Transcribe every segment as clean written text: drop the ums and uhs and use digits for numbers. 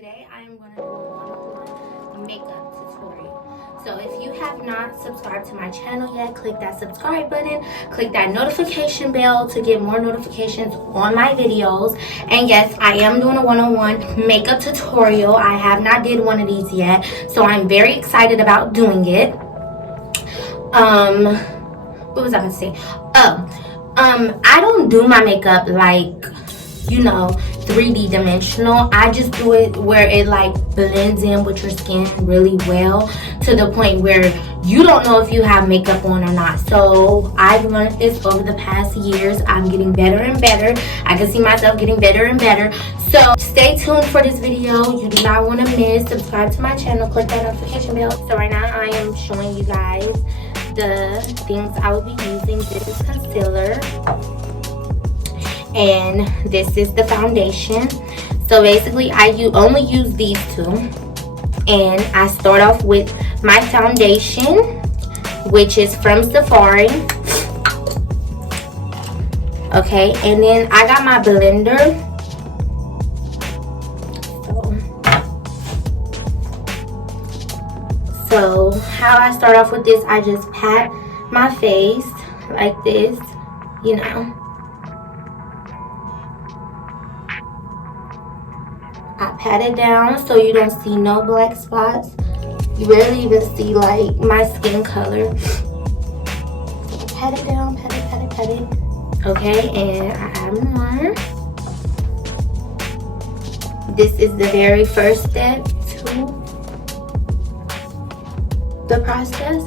today I am going to do a one-on-one makeup tutorial. So if you have not subscribed to my channel yet, click that subscribe button, click that notification bell to get more notifications on my videos. And yes, I am doing a one-on-one makeup tutorial. I have not did one of these yet, so I'm very excited about doing it. What was I going to say? I don't do my makeup like, you know, 3D dimensional. I just do it where it like blends in with your skin really well to the point where you don't know if you have makeup on or not. So I've learned this over the past years. I'm getting better and better. I can see myself getting better and better. So stay tuned for this video. You do not want to miss. Subscribe to my channel, click that notification bell. So right now I am showing you guys the things I will be using. This is concealer and this is the foundation. So basically I only use these two, and I start off with my foundation, which is from Safari. Okay, and then I got my blender. So how I start off with this, I just pat my face like this, you know. I pat it down so you don't see no black spots. You rarely even see like my skin color. Pat it down, pat it, pat it, pat it. Okay, and I add more. This is the very first step to the process.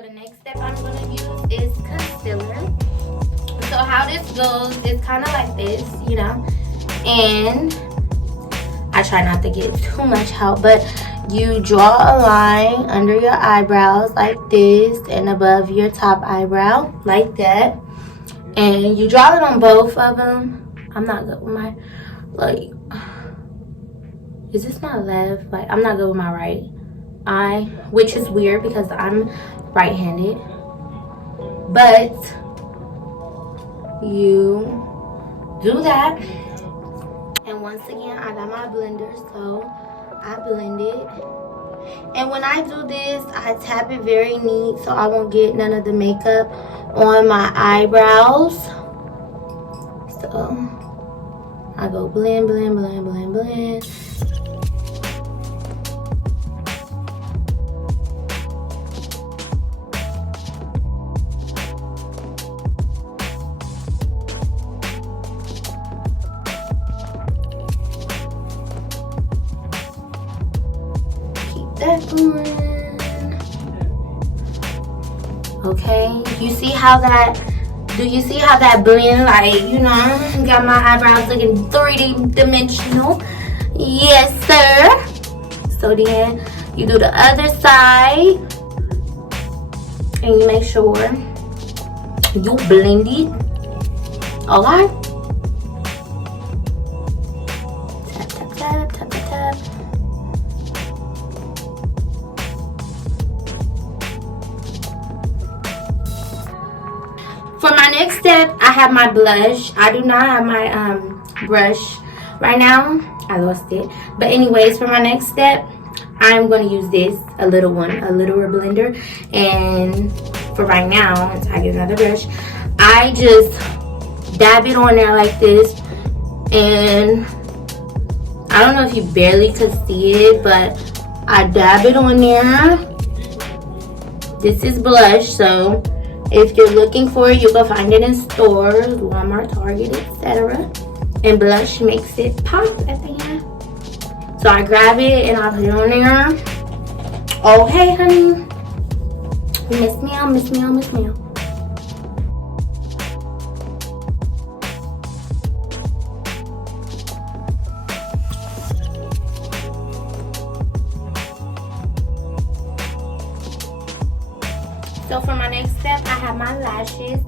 The next step I'm going to use is concealer. So how this goes is kind of like this, you know, and I try not to get too much help, but you draw a line under your eyebrows like this and above your top eyebrow like that, and you draw it on both of them. I'm not good with my, like, is this my left? Like, I'm not good with my right eye, which is weird because I'm right-handed, but you do that. And once again, I got my blender, so I blend it. And when I do this, I tap it very neat so I won't get none of the makeup on my eyebrows. So I go blend, blend, blend, blend, blend. That going. Okay, you see how that, do you see how that blend, like, you know, got my eyebrows looking 3D dimensional? Yes, sir. So then you do the other side and you make sure you blend it. Okay. Tap, tap, tap, tap, tap, tap. For my next step, I have my blush. I do not have my brush right now. I lost it. But anyways, for my next step, I'm going to use this, a little one, a littler blender. And for right now, until I get another brush, I just dab it on there like this. And I don't know if you barely could see it, but I dab it on there. This is blush, so if you're looking for it, you can find it in stores, Walmart, Target, etc. And blush makes it pop at the end. So I grab it and I put it on there. Oh, hey, honey. Miss meow, miss meow, miss meow. So for my next step, I have my lashes.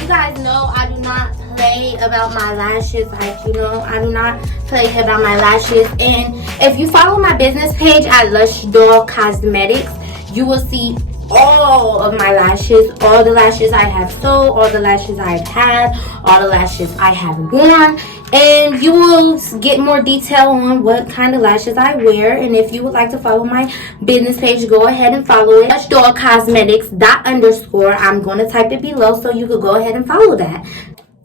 You guys know I do not play about my lashes. Like, you know, I do not play about my lashes. And if you follow my business page at Lushdollcosmetics, you will see all of my lashes, all the lashes I have sold, all the lashes I've had, all the lashes I have worn, and you will get more detail on what kind of lashes I wear. And if you would like to follow my business page, go ahead and follow it, Lushdollcosmetics._. I'm going to type it below so you could go ahead and follow that.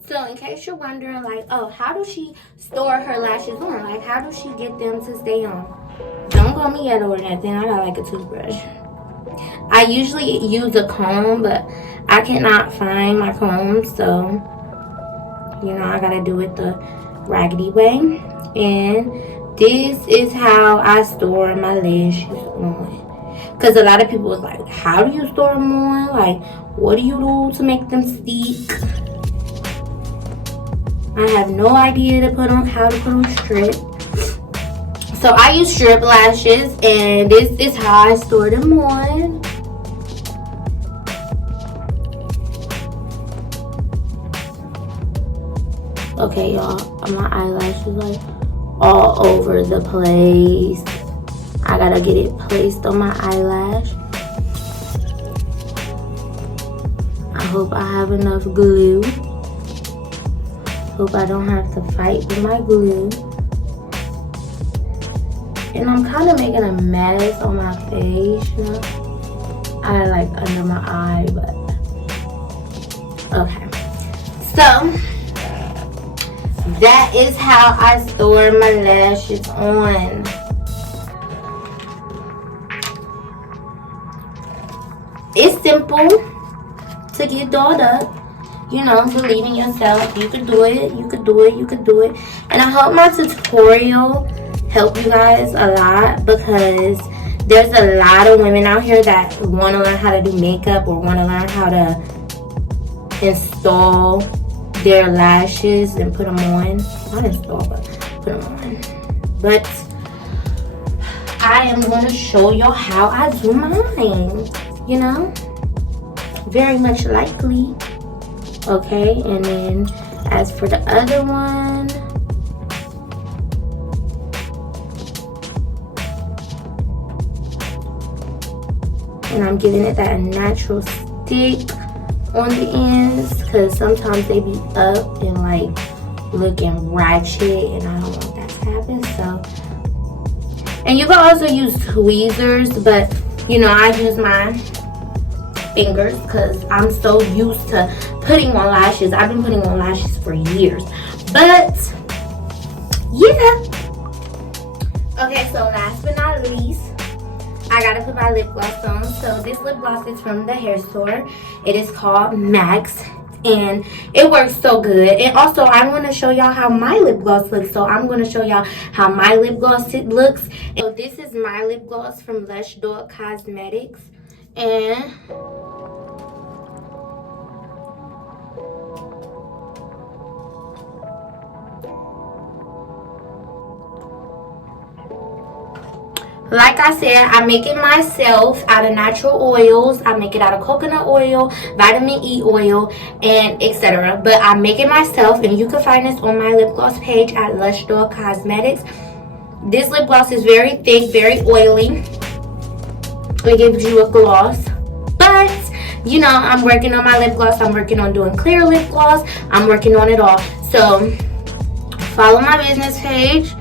So in case you're wondering, like, oh, how does she store her lashes on? Like, how does she get them to stay on? Don't call me ghetto or nothing. I got like a toothbrush. I usually use a comb, but I cannot find my comb, so, you know, I gotta do it the raggedy way. And this is how I store my lashes on. Because a lot of people was like, how do you store them on? Like, what do you do to make them stick? I have no idea how to put on strip. So I use strip lashes, and this is how I store them on. Okay, y'all, my eyelashes like all over the place. I gotta get it placed on my eyelash. I hope I have enough glue. Hope I don't have to fight with my glue. And I'm kind of making a mess on my face, you know. I like under my eye, but okay. So that is how I store my lashes on. It's simple to get dolled up. You know, believe in yourself. You can do it. You can do it. You can do it. And I hope my tutorial helped you guys a lot, because there's a lot of women out here that want to learn how to do makeup or want to learn how to install their lashes and put them on. Not install, but put them on. But I am going to show y'all how I do mine. You know, very much likely. Okay, and then as for the other one, and I'm giving it that natural stick on the ends, because sometimes they be up and like looking ratchet, and I don't want that to happen. So, and you can also use tweezers, but you know, I use my fingers because I'm so used to putting on lashes. I've been putting on lashes for years. But yeah. Okay, so last but not least, I gotta put my lip gloss on. So this lip gloss is from the hair store. It is called Max, and it works so good. And also, I want to show y'all how my lip gloss looks. So I'm going to show y'all how my lip gloss looks. So this is my lip gloss from Lushdollcosmetics, and like I said, I make it myself out of natural oils. I make it out of coconut oil, vitamin E oil, and etc. But I make it myself, and you can find this on my lip gloss page at Lushdollcosmetics. This lip gloss is very thick, very oily. It gives you a gloss. But, you know, I'm working on my lip gloss. I'm working on doing clear lip gloss. I'm working on it all. So, follow my business page.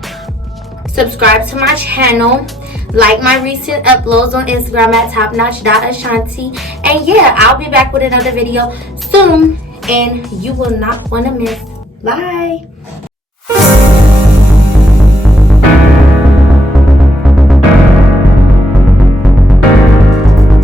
Subscribe to my channel. Like my recent uploads on Instagram at topnotch.Ashanti. And yeah, I'll be back with another video soon, and you will not want to miss. Bye.